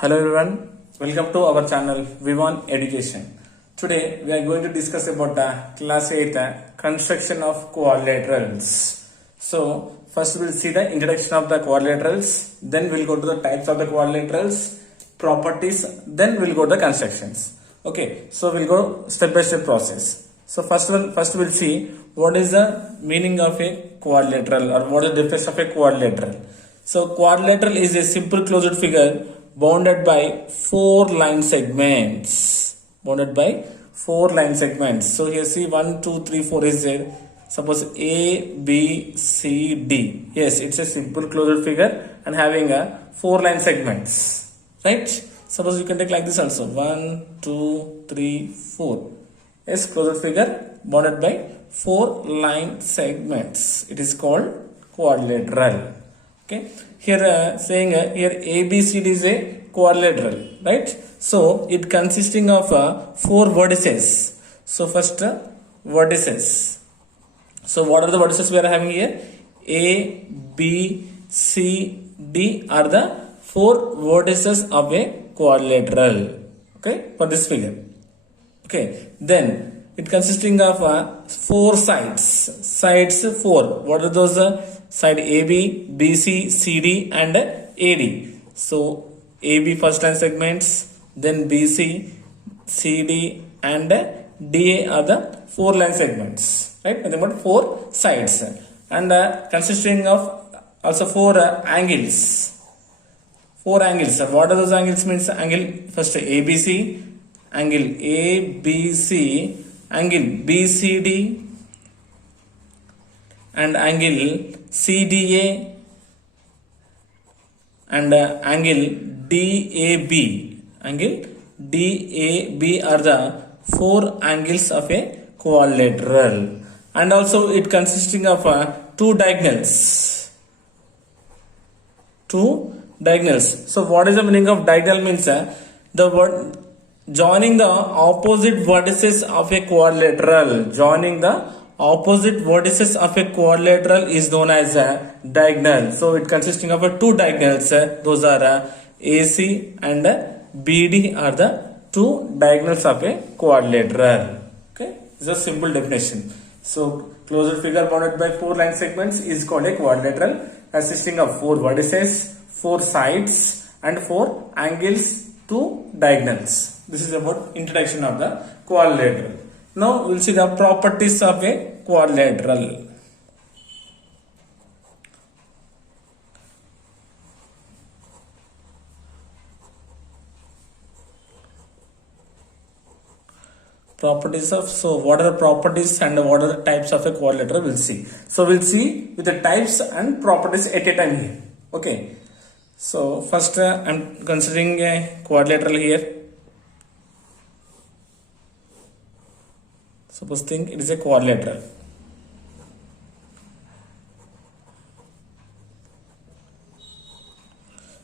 Hello everyone, welcome to our channel V1 Education. Today we are going to discuss about class 8 construction of quadrilaterals. So first we'll see the introduction of the quadrilaterals, then we'll go to the types of the quadrilaterals, properties, then we'll go to the constructions. Okay, so we'll go step by step process. So first we'll see what is the meaning of a quadrilateral or what is the definition of a quadrilateral. So quadrilateral is a simple closed figure bounded by four line segments. So here see 1, 2, 3, 4 is there. Suppose A, B, C, D. Yes, it's a simple closed figure and having a 4 line segments. Right? Suppose you can take like this also. 1, 2, 3, 4. Yes, closed figure bounded by 4 line segments. It is called quadrilateral. Okay. Here saying here ABCD is a quadrilateral, right? So it consisting of 4 vertices. So first vertices. So what are the vertices we are having here? A, B, C, D are the 4 vertices of a quadrilateral. Okay, for this figure. Okay, then it consisting of 4 sides. Sides 4. What are those? Side AB, BC, CD and AD. So AB first line segments, then BC, CD and DA are the 4 line segments. Right? Nothing but 4 sides. And consisting of also 4 angles. 4 angles. What are those angles? Means angle first ABC, angle ABC, angle BCD and angle CDA and angle DAB. Angle DAB are the 4 angles of a quadrilateral. And also it consisting of 2 diagonals. 2 diagonals. So what is the meaning of diagonal? Means the word joining the opposite vertices of a quadrilateral. Joining the opposite vertices of a quadrilateral is known as a diagonal. So it consisting of 2 diagonals. Those are AC and BD are the 2 diagonals of a quadrilateral. Okay, this is a simple definition. So closed figure bounded by 4 line segments is called a quadrilateral, consisting of 4 vertices, 4 sides and 4 angles, 2 diagonals. This is about introduction of the quadrilateral. Now we'll see the properties of a quadrilateral. Properties of, so what are the properties and what are the types of a quadrilateral? We'll see. So we'll see with the types and properties at a time here. Okay. So first I'm considering a quadrilateral here. Suppose think it is a quadrilateral.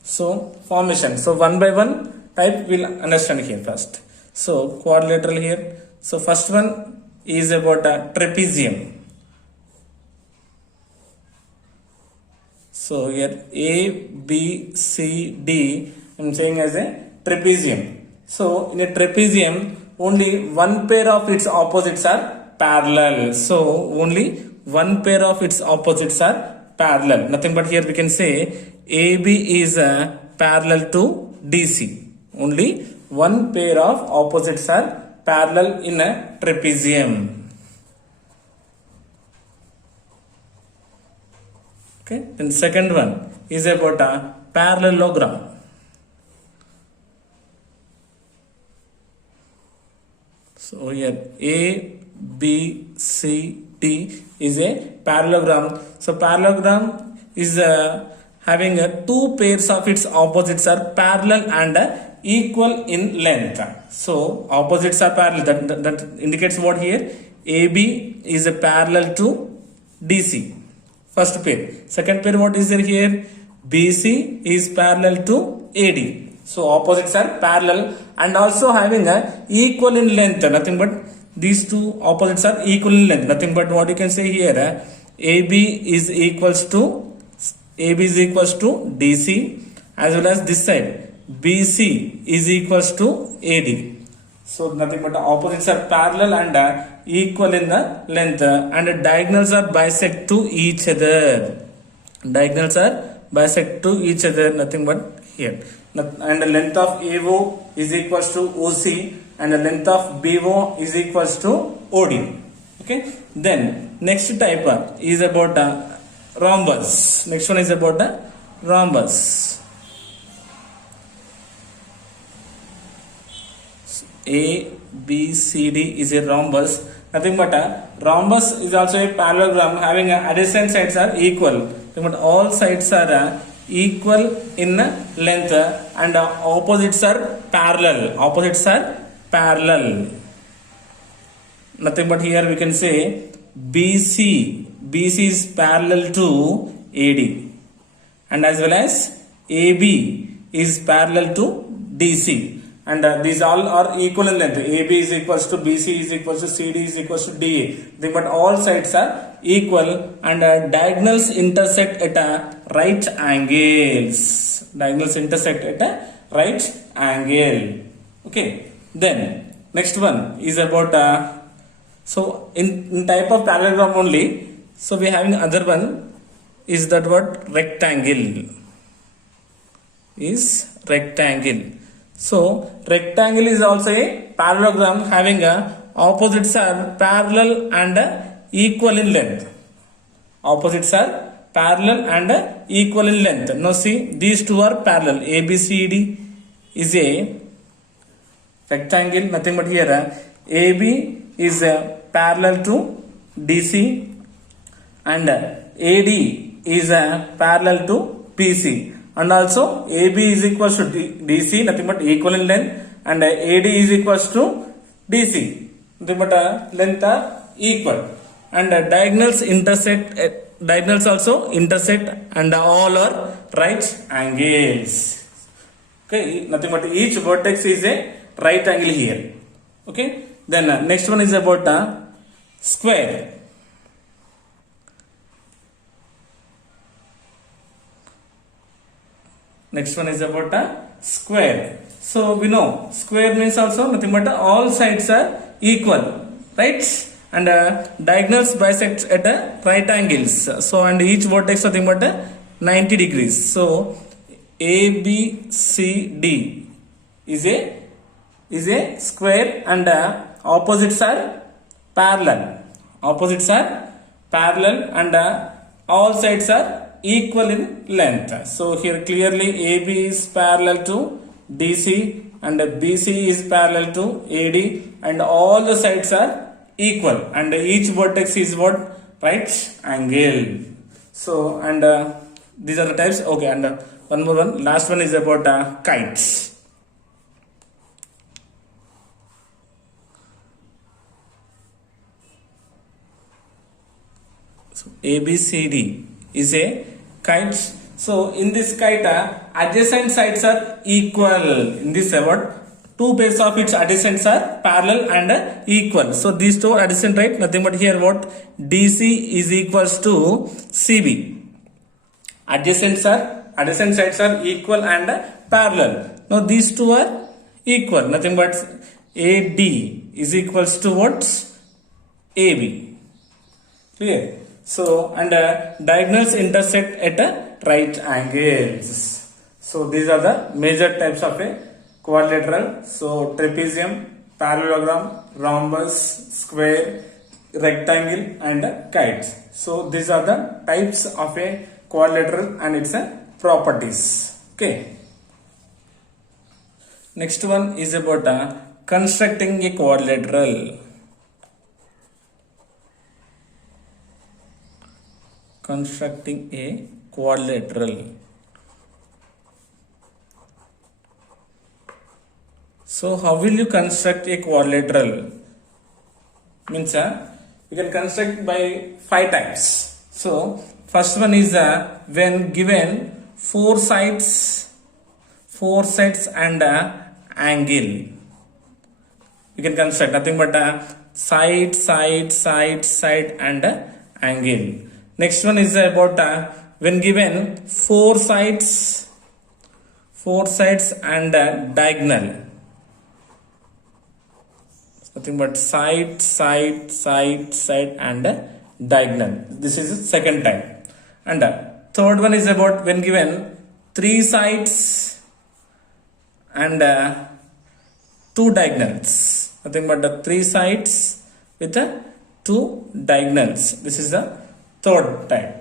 So formation. So one by one type we'll understand here first. So quadrilateral here. So first one is about a trapezium. So here A, B, C, D I'm saying as a trapezium. So in a trapezium only one pair of its opposites are parallel. So only one pair of its opposites are parallel. Nothing but here we can say AB is parallel to DC. Only one pair of opposites are parallel in a trapezium. Okay. Then second one is about a parallelogram. So here A, B, C, D is a parallelogram. So parallelogram is having 2 pairs of its opposites are parallel and equal in length. So opposites are parallel. That indicates what here? AB is a parallel to DC. First pair. Second pair what is there here? BC is parallel to AD. So opposites are parallel and also having a equal in length. Nothing but these 2 opposites are equal in length. Nothing but what you can say here. AB is equals to DC as well as this side BC is equals to AD. So nothing but the opposites are parallel and equal in the length, and diagonals are bisect to each other. Diagonals are bisect to each other, nothing but here. And the length of AO is equals to OC, and the length of BO is equals to OD. Okay. Then next type is about rhombus. Next one is about the rhombus. A, B, C, D is a rhombus. Nothing but a rhombus is also a parallelogram having adjacent sides are equal. But all sides are equal in length and opposites are parallel. Opposites are parallel. Nothing but here we can say BC. BC is parallel to AD, and as well as AB is parallel to DC. And these all are equal in length. AB is equals to BC is equals to CD is equals to DA. But all sides are equal, and diagonals intersect at right angles. Diagonals intersect at a right angle. Okay. Then next one is about so in type of parallelogram only. So we having other one is that what rectangle. Is rectangle. So rectangle is also a parallelogram having opposites are parallel and equal in length. Opposites are parallel and equal in length. Now see, these two are parallel. ABCD is a rectangle. Nothing but here AB is parallel to DC, and AD is parallel to BC. And also AB is equals to DC, nothing but equal in length, and AD is equals to DC, nothing but length are equal, and diagonals intersect. Diagonals also intersect, and all are right angles. Okay, nothing but each vertex is a right angle here. Okay, then next one is about square. Next one is about a square. So we know square means also nothing but all sides are equal, right? And diagonals bisect at right angles. So and each vertex nothing but 90 degrees. So ABCD is a square, and opposites are parallel. Opposites are parallel, and all sides are equal in length. So here clearly AB is parallel to DC, and BC is parallel to AD, and all the sides are equal, and each vertex is what? Right angle. So and these are the types. Okay, and one more one. Last one is about kites. So ABCD is a kite. So in this kite, adjacent sides are equal. In this what? Two pairs of its adjacents are parallel and equal. So these two are adjacent, right? Nothing but here what? DC is equals to CB. Adjacent sides are equal and parallel. Now these two are equal. Nothing but AD is equals to what? AB. Clear? So and diagonals intersect at right angles. So these are the major types of a quadrilateral. So trapezium, parallelogram, rhombus, square, rectangle, and kite. So these are the types of a quadrilateral and its properties. Okay. Next one is about constructing a quadrilateral. Constructing a quadrilateral. So how will you construct a quadrilateral? Means you can construct by 5 types. So first one is when given four sides and angle. You can construct nothing but side and angle. Next one is about when given four sides four sides and a diagonal. Nothing but side, side, side, side and a diagonal. This is the second type. And third one is about when given three sides and two diagonals. Nothing but the three sides with two diagonals. This is the third type.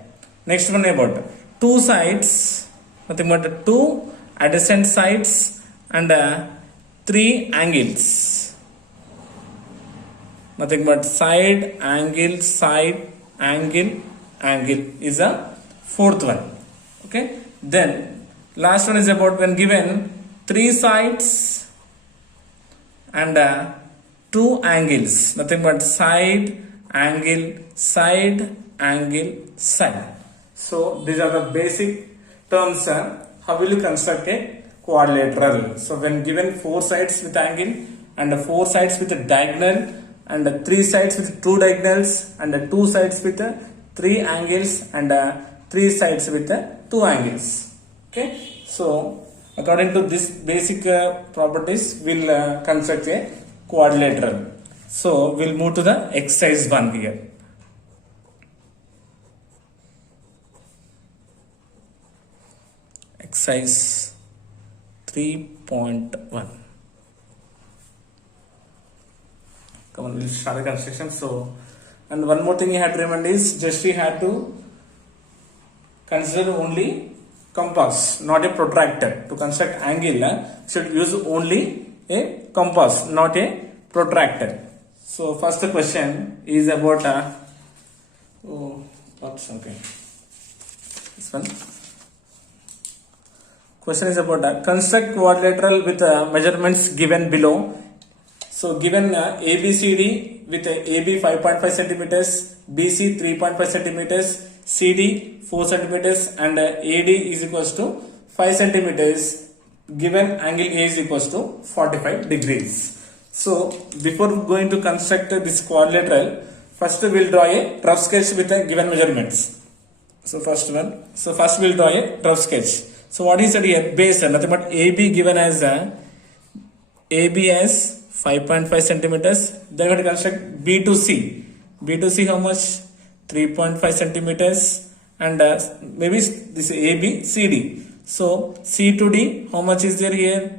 Next one about two sides, nothing but the two adjacent sides and three angles. Nothing but side, angle, angle is a fourth one. Okay. Then last one is about when given three sides and two angles. Nothing but side, angle, side. So these are the basic terms. How will you construct a quadrilateral? So when given four sides with angle and four sides with a diagonal and three sides with two diagonals and two sides with three angles and three sides with two angles. Okay. So according to this basic properties, we'll construct a quadrilateral. So we'll move to the exercise 1 here. Exercise 3.1. Come on, we'll start the construction. So, and one more thing you had to remember is just you had to consider only compass, not a protractor. To construct angle, should use only a compass, not a protractor. So, first question is about okay. This one. Question is about construct quadrilateral with measurements given below. So given ABCD with AB 5.5 centimeters, BC 3.5 centimeters, CD 4 centimeters and AD is equals to 5 centimeters. Given angle A is equals to 45 degrees. So before going to construct this quadrilateral, first we'll draw a rough sketch with the given measurements. So first we'll draw a rough sketch. So what is that here? Base, nothing but AB given as AB as 5.5 centimeters. Then we have to construct B to C. B to C how much? 3.5 centimeters. And maybe this is AB, CD. So C to D, how much is there here?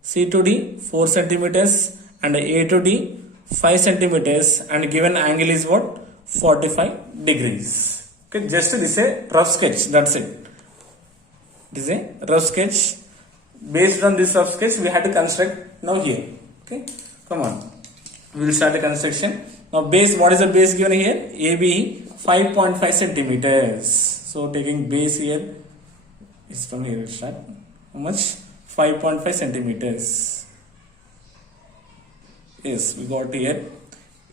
C to D 4 centimeters and A to D 5 centimeters and given angle is what? 45 degrees. Okay, just this is a rough sketch. That's it. This is a rough sketch. Based on this rough sketch, we had to construct now here. Okay, come on. We will start the construction. Now base, what is the base given here? AB 5.5 centimeters. So taking base here is from here. Start. How much? 5.5 centimeters. Yes, we got here.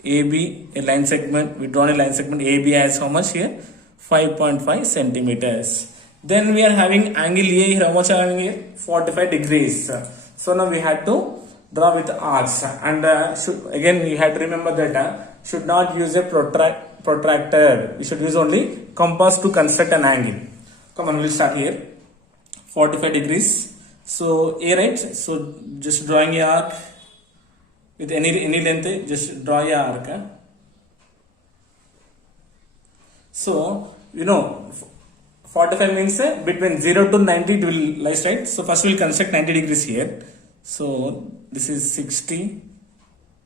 AB, a line segment. We drawn a line segment. AB has how much here? 5.5 centimeters. Then we are having angle A here. How much are having here? 45 degrees. So now we had to draw with arcs. And again, you had to remember that should not use a protractor. We should use only compass to construct an angle. Come on, we'll start here. 45 degrees. So A, right? So just drawing a arc with any length. Just draw a arc. So you know. 45 means between 0 to 90 it will lie, right? So first we'll construct 90 degrees here. So this is 60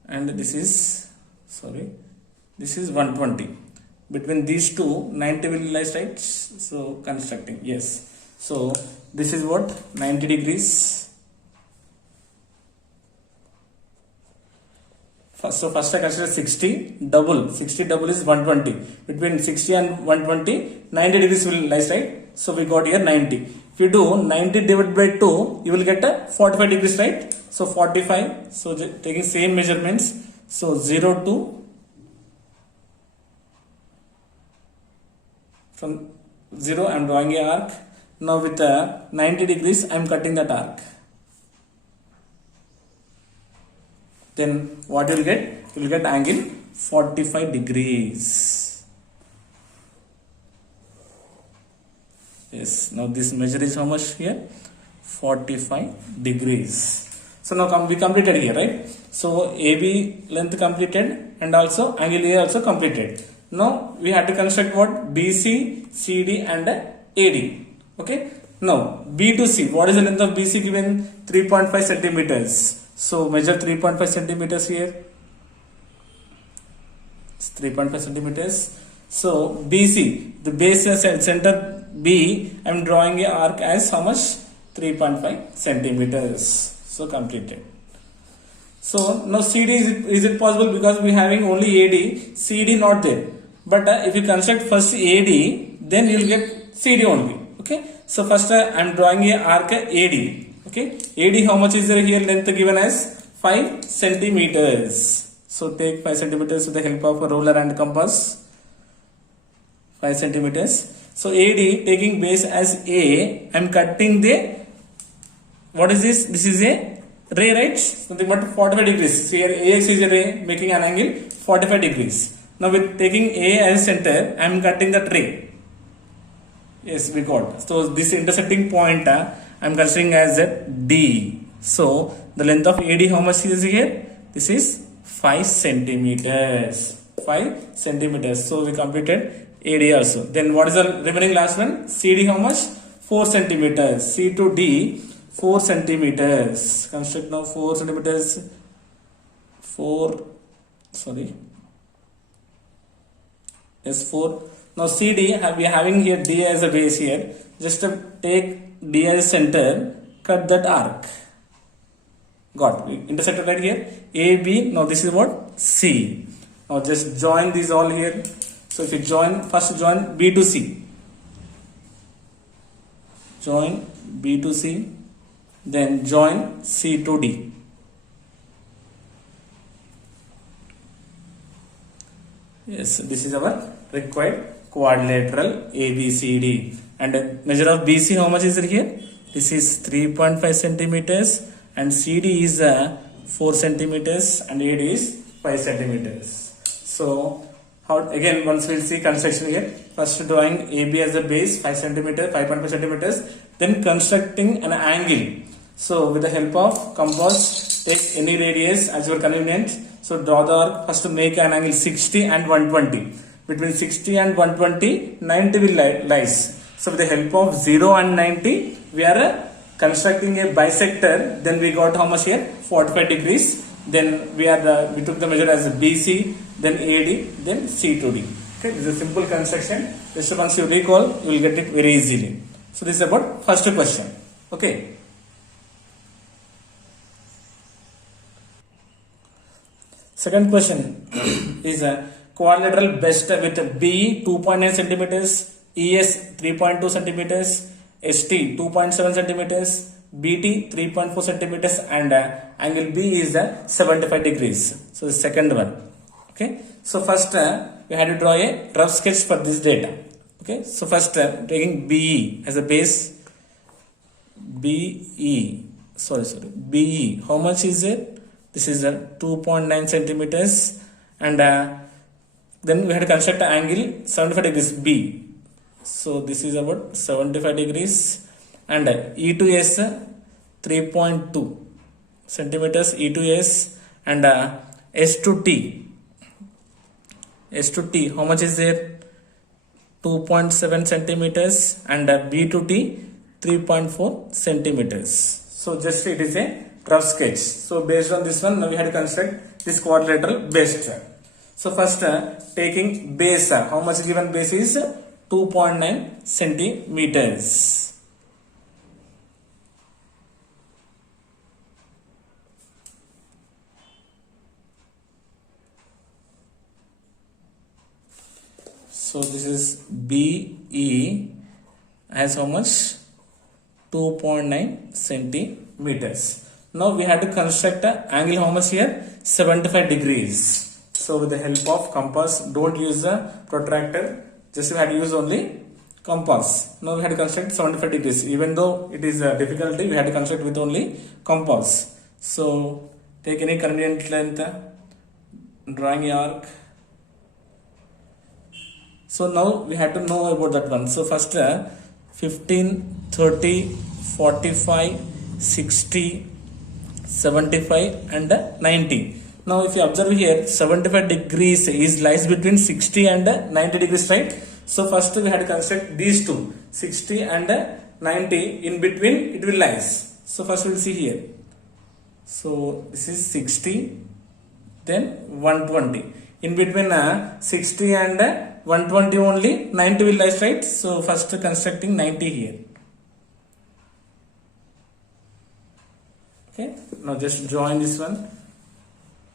and this is 120. Between these two 90 will lie, right? So constructing, yes. So this is what? 90 degrees. First I consider 60 double. 60 double is 120. Between 60 and 120, 90 degrees will lie, right? So we got here 90. If you do 90 divided by 2, you will get a 45 degrees, right? So 45. So taking same measurements. So 0 to from 0 I am drawing a arc. Now with 90 degrees I am cutting that arc. Then what you will get? You will get angle 45 degrees. Yes, now this measure is how much here? 45 degrees. So now we completed here, right? So AB length completed and also angle A also completed. Now we had to construct what? BC, CD and AD. Okay. Now B to C. What is the length of BC given? 3.5 centimeters. So measure 3.5 centimeters here. It's 3.5 centimeters. So BC, the base center B, I am drawing a arc as how much? 3.5 centimeters. So completed. So now CD, is it possible, because we having only AD, CD not there. But if you construct first AD, then you will get CD only. Okay. So first I am drawing a arc AD. Okay. AD how much is there here? Length given as 5 centimeters. So take 5 centimeters with the help of a ruler and compass. 5 centimeters. So AD taking base as A, I am cutting the, what is this? This is a ray, right? Something but 45 degrees. So here AX is a ray making an angle 45 degrees. Now with taking A as center, I am cutting the ray. Yes, we got. So this intersecting point I am considering as a D. So the length of AD how much is here? This is 5 centimeters. 5 centimeters. So we completed AD also. Then what is the remaining last one? CD how much? 4 centimeters. C to D 4 centimeters. Construct now 4 centimeters. 4. Sorry. Yes, 4. Now CD, we are having here D as a base here. Just take D as a center. Cut that arc. Got. We intersected right here. AB. Now this is what? C. Now just join these all here. So if you join, first join B to C. Join B to C. Then join C to D. Yes, this is our required quadrilateral ABCD. And the measure of BC how much is it here? This is 3.5 centimeters and CD is 4 centimeters and AD is 5 centimeters. So again, once we'll see construction here. First drawing AB as a base 5 centimeters, 5.5 centimeters, then constructing an angle. So with the help of compass, take any radius as your convenient. So draw the arc. First to make an angle 60 and 120. Between 60 and 120, 90 will lies. So with the help of 0 and 90, we are constructing a bisector. Then we got how much here? 45 degrees. Then we took the measure as BC, then AD, then C to D. Okay, this is a simple construction. Just once you recall, you will get it very easily. So this is about first question. Okay. Second question is a quadrilateral best with BE 2.9 centimeters, ES 3.2 centimeters, ST 2.7 centimeters, BT 3.4 centimeters and angle B is 75 degrees. So the second one. Okay. So first we had to draw a rough sketch for this data. Okay. So first taking BE as a base. BE. How much is it? This is 2.9 centimeters and then we had to construct an angle 75 degrees B. So this is about 75 degrees and E to S 3.2 centimeters E to S and S to T. S to T how much is there? 2.7 centimeters and B to T 3.4 centimeters. So just it is a rough sketch. So based on this one, now we had to construct this quadrilateral base. So first taking base, how much given base is 2.9 centimeters. So this is BE as how much? 2.9 centimeters. Now we had to construct an angle how much here? 75 degrees. So with the help of compass, don't use the protractor, just we had to use only compass. Now we had to construct 75 degrees. Even though it is a difficulty, we had to construct with only compass. So take any convenient length, drawing a arc. So now we had to know about that one. So first 15, 30, 45, 60, 75 and 90. Now if you observe here, 75 degrees is lies between 60 and 90 degrees, right? So first we had to construct these two, 60 and 90, in between it will lies. So first we will see here. So this is 60, then 120. In between 60 and 120 only 90 will lies, right? So first constructing 90 here. Okay, now just join this one.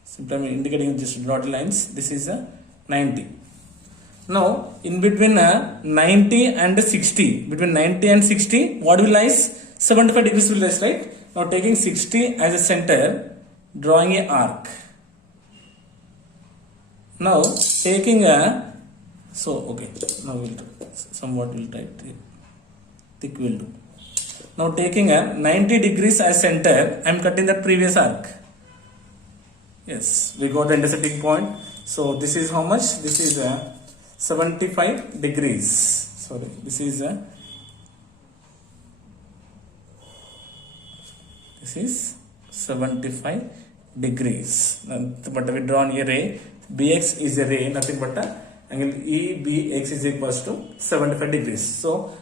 Simply I'm indicating just dotted lines. This is a 90. Now in between 90 and 60, between 90 and 60, what will lies? 75 degrees will lies, right? Now taking 60 as a center, drawing a arc. Now taking a, so okay, now we'll do somewhat, we'll try thick will do. Now taking a 90 degrees as center, I am cutting the previous arc. Yes, we got the intersecting point. So this is how much? This is 75 degrees. Sorry, this is 75 degrees. But we drawn a ray. Bx is a ray, nothing but angle EBX is equals to 75 degrees. So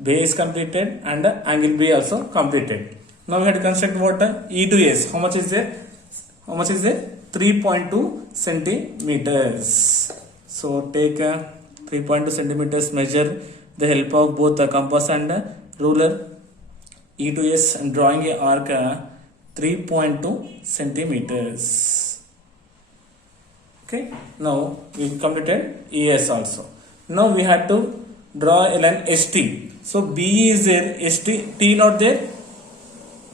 B is completed and angle B also completed. Now we have to construct what? E to S. How much is there? How much is there? 3.2 centimeters. So take 3.2 centimeters, measure the help of both the compass and ruler. E to S and drawing a arc 3.2 centimeters. Okay, now we completed ES also. Now we have to draw a line ST. So B is there, ST, T not there,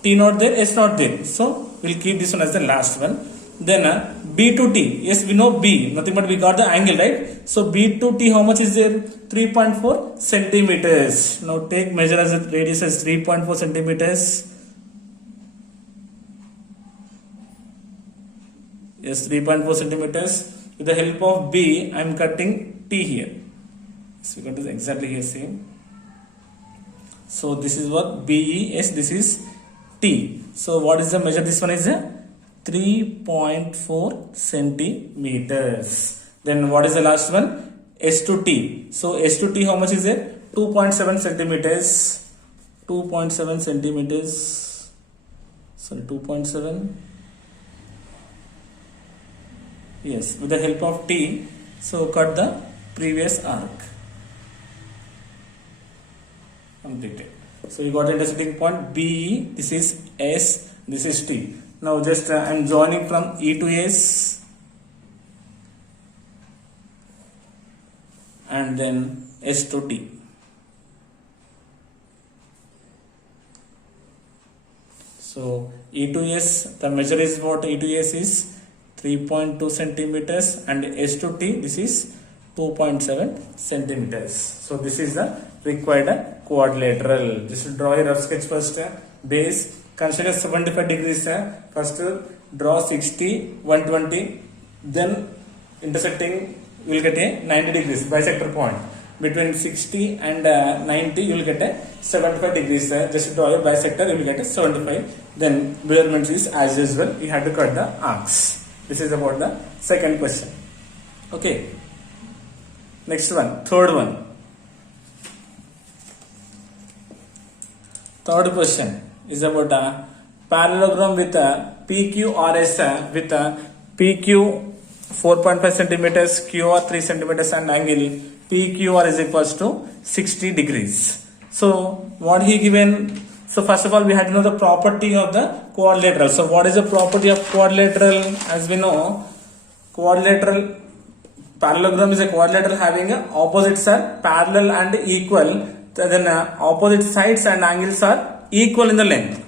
T not there, S not there. So we'll keep this one as the last one. Then B to T. Yes, we know B, nothing but we got the angle, right? So B to T, how much is there? 3.4 centimeters. Now take measure as a radius as 3.4 centimeters. Yes, 3.4 centimeters. With the help of B, I am cutting T here. So we got this exactly here same. So this is what BES, this is T. So what is the measure? This one is 3.4 centimeters. Then what is the last one? S to T. So S to T, how much is it? 2.7 centimeters. 2.7 centimeters. Sorry, 2.7. Yes, with the help of T. So cut the previous arc. Completed. So you got the intersecting point BE. This is S. This is T. Now just I am joining from E to S and then S to T. So E to S, the measure is what? E to S is 3.2 centimeters and S to T, this is 2.7 centimeters. So this is the required quadrilateral. Just draw a rough sketch first. Base, consider 75 degrees. First draw 60, 120, then intersecting you will get a 90 degrees bisector point. Between 60 and 90 you will get a 75 degrees. Just draw a bisector, you will get a 75. Then measurements is as usual, you have to cut the arcs. This is about the second question. Okay, next one, third one. Third question is about a parallelogram with a PQRS with a PQ 4.5 centimeters, QR 3 centimeters and angle PQR is equals to 60 degrees. So what he given? So first of all, we had to know the property of the quadrilateral. So what is the property of quadrilateral? As we know, quadrilateral parallelogram is a quadrilateral having opposites are parallel and equal. Then opposite sides and angles are equal in the length.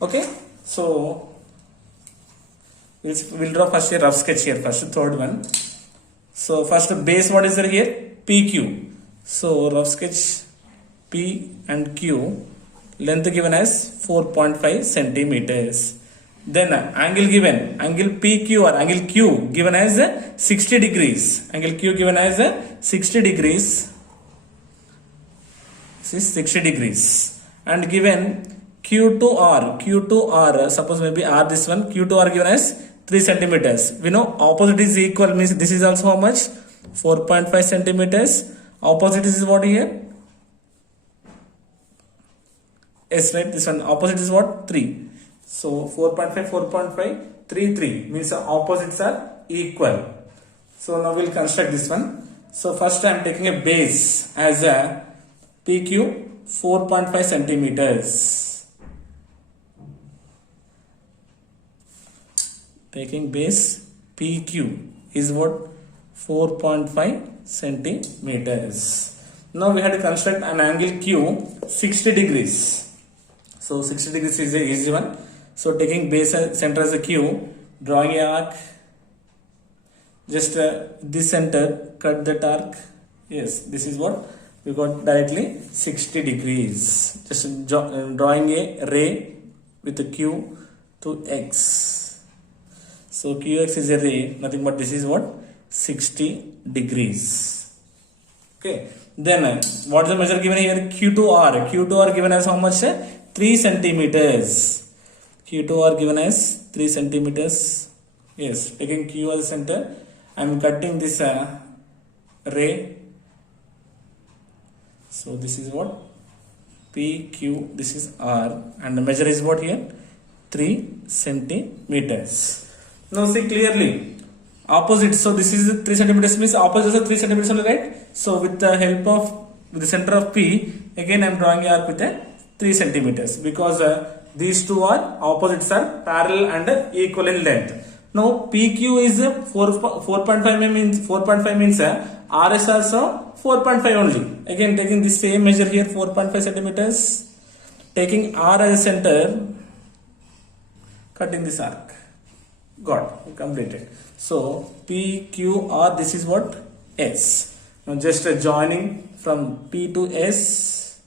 Okay, so we'll draw first a rough sketch here. First, third one. So first base, what is there here? PQ. So rough sketch P and Q. Length given as 4.5 centimeters. Then angle given, angle PQ or angle Q given as 60 degrees. Angle Q given as 60 degrees. This is 60 degrees. And given Q2R, suppose maybe R this one, Q2R given as 3 centimeters. We know opposite is equal, means this is also how much? 4.5 centimeters. Opposite is what here? Yes, right, this one opposite is what? 3. So 4.5, 3 means the opposites are equal. So now we'll construct this one. So first I am taking a base as a PQ 4.5 centimeters. Taking base PQ is what? 4.5 centimeters. Now we have to construct an angle Q 60 degrees. So 60 degrees is a easy one. So taking base center as a Q, drawing a arc, just this center, cut that arc. Yes, this is what we got, directly 60 degrees. Just drawing a ray with a Q to X. So QX is a ray, nothing but this is what? 60 degrees. Okay. Then what is the measure given here? Q2R. Q2R given as how much? 3 centimeters. Q2R given as 3 centimeters. Yes, taking Q as a center, I am cutting this ray. So this is what? PQ, this is R, and the measure is what here? 3 centimeters. Now see clearly, opposite. So this is 3 centimeters, means opposite is 3 centimeters only, right? So with the help of, with the center of P, again I am drawing a arc with a 3 centimeters, because these two are opposites, are parallel and equal in length. Now PQ is 4.5 means RS also 4.5 only. Again taking the same measure here, 4.5 centimeters, taking R as a center, cutting this arc. Got completed. So PQR, this is what? S. Now just joining from P to S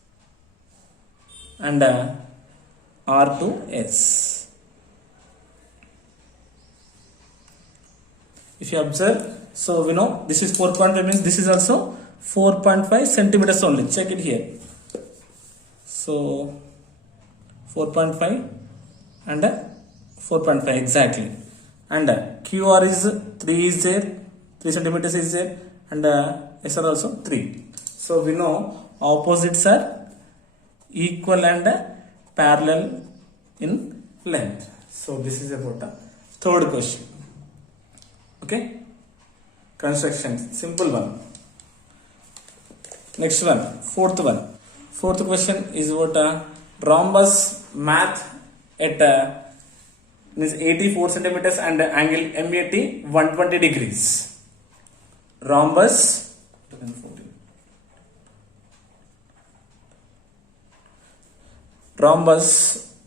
and R to S. If you observe, so we know this is 4.5 means this is also 4.5 centimeters only. Check it here. So 4.5 and 4.5 exactly. And QR is 3 is there, 3 centimeters is there, and SR also 3. So we know opposites are equal and parallel in length. So this is about the third question. Okay, construction, simple one. Next one, fourth one. Fourth question is what? Rhombus math at means 84 centimeters and angle MAT 120 degrees. Rhombus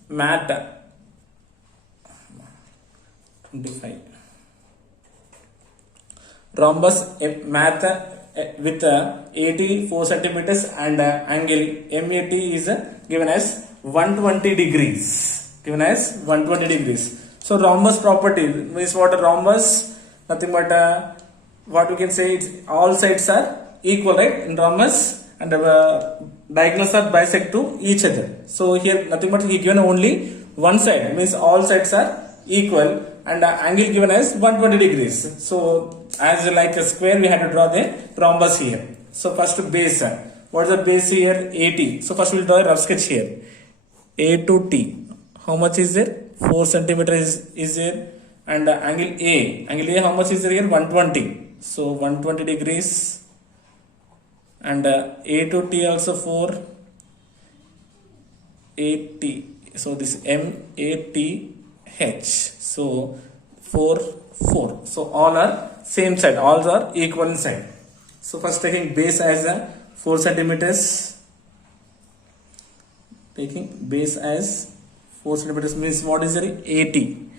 math 25. Rhombus math with 84 centimeters and angle MAT is given as 120 degrees. Given as 120 degrees. So rhombus property means what? A rhombus, nothing but what we can say, it's all sides are equal, right, in rhombus, and diagonals are bisect to each other. So here nothing but he given only one side, means all sides are equal, and angle given as 120 degrees. So as like a square, we have to draw the rhombus here. So first base, what is the base here? 80. So first we will draw a rough sketch here. A to T. How much is there? 4 centimeters is there, and angle A how much is there here? 120. So 120 degrees, and A to T also 4, 80. So this MATH. So 4. So all are same side, all are equal in side. So first taking base as 4 centimeters. Taking base as 4 centimeters means what is there? 80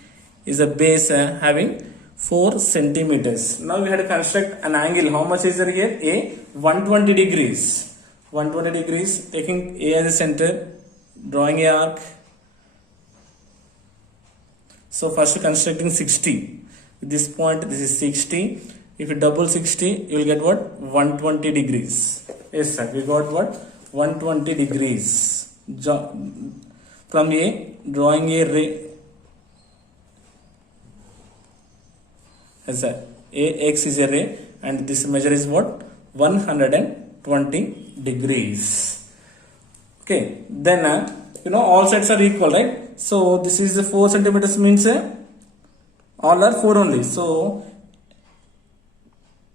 is a base having 4 centimeters. Now we have to construct an angle. How much is there here? A 120 degrees. 120 degrees. Taking A as a center, drawing a arc. So first constructing 60. At this point, this is 60. If you double 60, you will get what? 120 degrees. Yes, sir. We got what? 120 degrees. From A, drawing a ray as AX is a ray, and this measure is what? 120 degrees. Okay, then all sides are equal, right? So this is 4 centimeters, means all are 4 only. So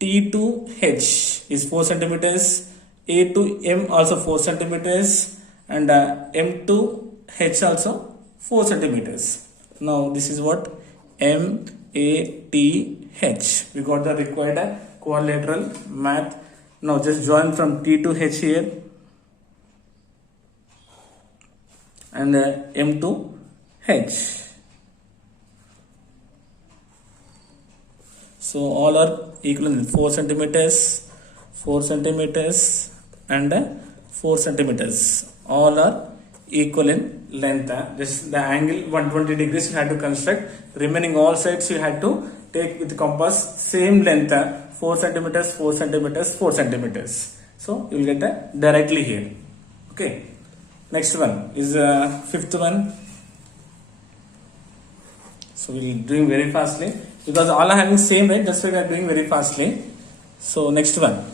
T to H is 4 centimeters, A to M also 4 centimeters, and M to H also 4 centimeters. Now this is what? M A T H. We got the required quadrilateral math. Now just join from T to H here, and M to H. So all are equal, 4 centimeters, 4 centimeters, and 4 centimeters. All are equal in length. Just the angle 120 degrees you had to construct. Remaining all sides you had to take with compass same length, 4 centimeters, 4 centimeters, 4 centimeters. So you will get directly here. Okay. Next one is fifth one. So we will doing very fastly because all are having same, right? That's why we are doing very fastly. So next one,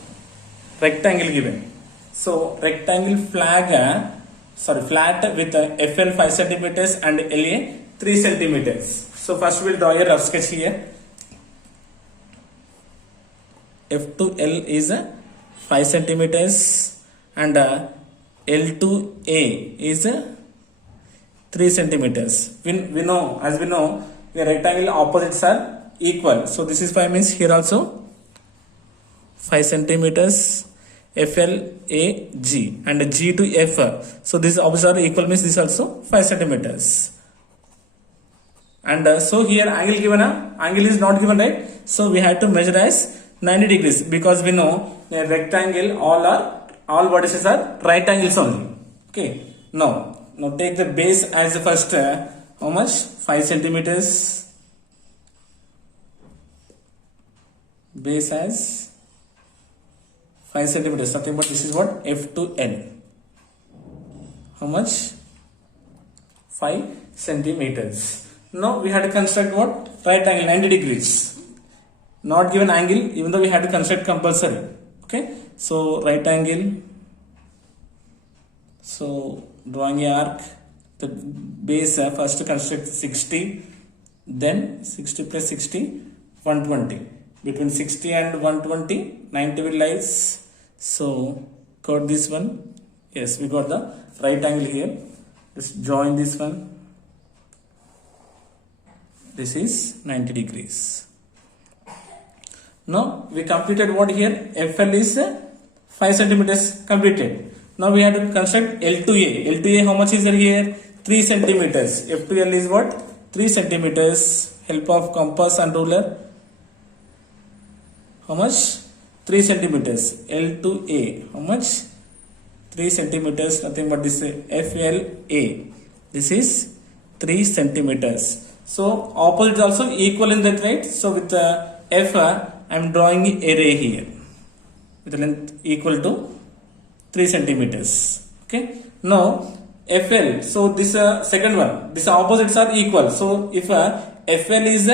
rectangle given. So rectangle flat with FL 5 centimeters and LA 3 centimeters. So first we will draw a rough sketch here. F to L is 5 centimeters and L to A is 3 centimeters. We know, as we know, the rectangle opposites are equal. So this is 5, means here also 5 centimeters, FL A G, and G to F. So these opposites are equal, means this also 5 centimeters. And so here angle given, angle is not given, right? So we had to measure as 90 degrees because we know the rectangle all vertices are right angles only. Okay. Now take the base as the first. How much? 5 centimeters. Base as 5 centimeters. Nothing but this is what? F to N. How much? 5 centimeters. Now we had to construct what? Right angle 90 degrees. Not given angle, even though we had to construct compulsory. Okay. So right angle. So drawing a arc. The base first construct 60, then 60 plus 60, 120. Between 60 and 120, 90 will lies. So cut this one. Yes, we got the right angle here. Just join this one. This is 90 degrees. Now we completed what here? FL is 5 centimeters completed. Now we have to construct L to A. L to A, how much is there here? 3 centimeters. F to L is what? 3 centimeters. Help of compass and ruler. How much? 3 centimeters. L to A. How much? 3 centimeters. Nothing but this FLA. This is 3 centimeters. So opposite is also equal in that, right? So with F, I am drawing a ray here with the length equal to 3 centimeters. Okay. Now FL. So this second one. These opposites are equal. So if FL is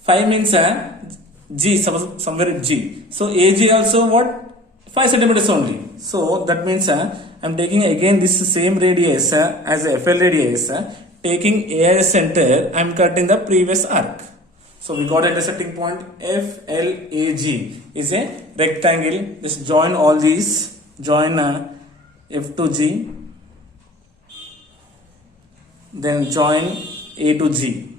5, means G, somewhere G. So AG also what? 5 centimeters only. So that means I am taking again this same radius as FL radius. Taking A as center, I am cutting the previous arc. So we got a intersecting point. FLAG is a rectangle. Just join all these. Join F to G. Then join A to G.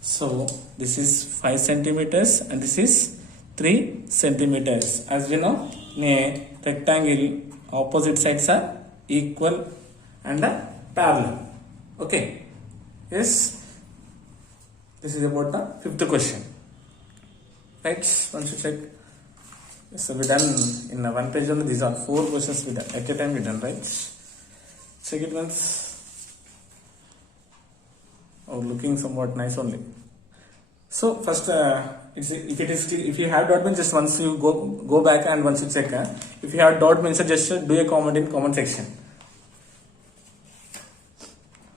So this is 5 centimeters and this is 3 centimeters. As we know, in a rectangle, opposite sides are equal and parallel. Okay. Yes. This is about the fifth question. Right? Once you check. So we done in one page only. These are 4 questions we done. At a time we done, right? Check it once. Oh, looking somewhat nice only. So first if you have doubt, means just once you go back and once you check. If you have doubt, means just do a comment in comment section.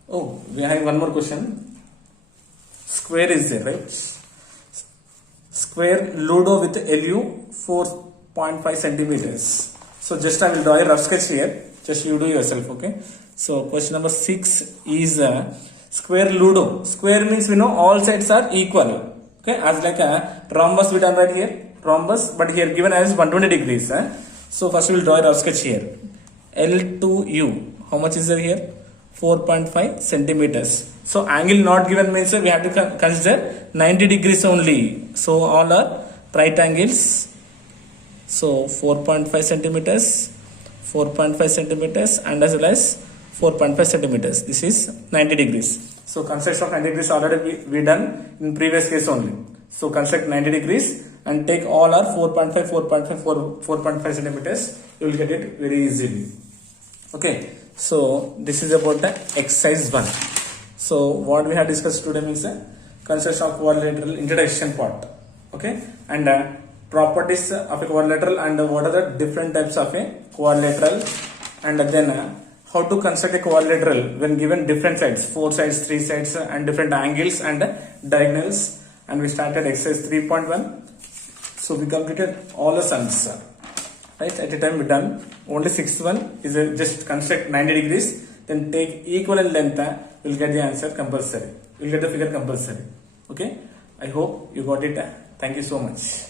Oh, we have one more question. Square is there, right? Square Ludo with LU 4.5 centimeters. So just I will draw a rough sketch here. Just you do yourself, okay? So question number 6 is square Ludo. Square means we know all sides are equal. Okay, as like a rhombus we done right here. Rhombus, but here given as 120 degrees. So first we will draw a rough sketch here. L to U. How much is there here? 4.5 centimeters. So angle not given means we have to consider 90 degrees only. So all are right angles. So 4.5 centimeters, 4.5 centimeters, and as well as 4.5 centimeters. This is 90 degrees. So construct of 90 degrees already we done in previous case only. So construct 90 degrees and take all our 4.5, 4.5, 4.5 centimeters. You will get it very easily. Okay. So this is about the exercise 1. So what we have discussed today means construction of quadrilateral introduction part. Okay. And properties of a quadrilateral and what are the different types of a quadrilateral, and then how to construct a quadrilateral when given different sides, 4 sides, 3 sides, and different angles and diagonals. And we started exercise 3.1. So we completed all the sums, right? At a time we done only 6th one is just construct 90 degrees, then take equivalent length. We'll get the answer compulsory. We'll get the figure compulsory. Okay, I hope you got it. Thank you so much.